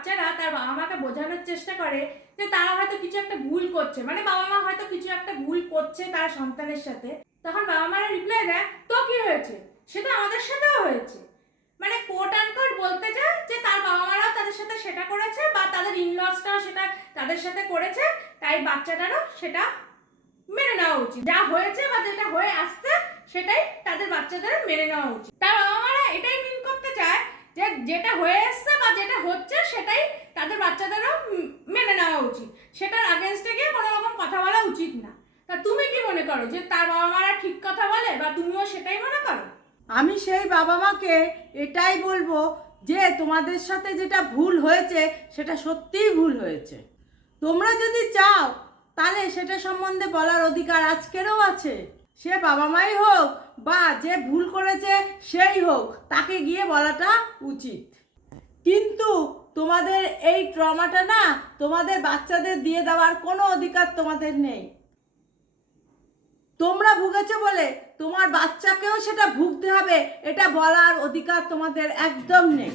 বাচ্চারা তার বাবা মাকে বোঝানোর চেষ্টা করে যে তারা হয়তো কিছু একটা ভুল করছে, মানে বাবা মা হয়তো কিছু একটা ভুল করছে তার সন্তানের সাথে, তখন বাবা মারা রিপ্লাই দেয় তো কি হয়েছে, সেটা আমাদের সাথেও হয়েছে। মানে কোট আনকোট বলতে চায় যে তার বাবা মারাও তাদের সাথে সেটা করেছে বা তাদের ইনলসটাও সেটা তাদের সাথে করেছে, তাই বাচ্চাটারও সেটা মেনে নেওয়া উচিত। যা হয়েছে বা যেটা হয়ে আসছে সেটাই তাদের বাচ্চাদের মেনে নেওয়া উচিত। তার বাবা মারা এটাই মিন করতে চায় যে যেটা হয়ে আসছে বা যেটা হচ্ছে সেটাই তাদের বাচ্চাদেরও মেনে নেওয়া উচিত, সেটার আগেনস্টে গিয়ে কোনো রকম কথা বলা উচিত না। তা তুমি কি মনে করো যে তার বাবা মারা ঠিক কথা বলে বা তুমিও সেটাই মনে করো? আমি সেই বাবা মাকে এটাই বলবো যে তোমাদের সাথে যেটা ভুল হয়েছে সেটা সত্যিই ভুল হয়েছে। তোমরা যদি চাও তাহলে সেটা সম্বন্ধে বলার অধিকার আজকেরও আছে। সে বাবা মাই হোক বা যে ভুল করেছে সেই হোক, তাকে গিয়ে বলাটা উচিত। কিন্তু তোমাদের এই ট্রমাটা না তোমাদের বাচ্চাদের দিয়ে দেওয়ার কোনো অধিকার তোমাদের নেই। তোমরা ভুগেছো বলে তোমার বাচ্চাকেও সেটা ভুগতে হবে, এটা বলার অধিকার তোমাদের একদম নেই।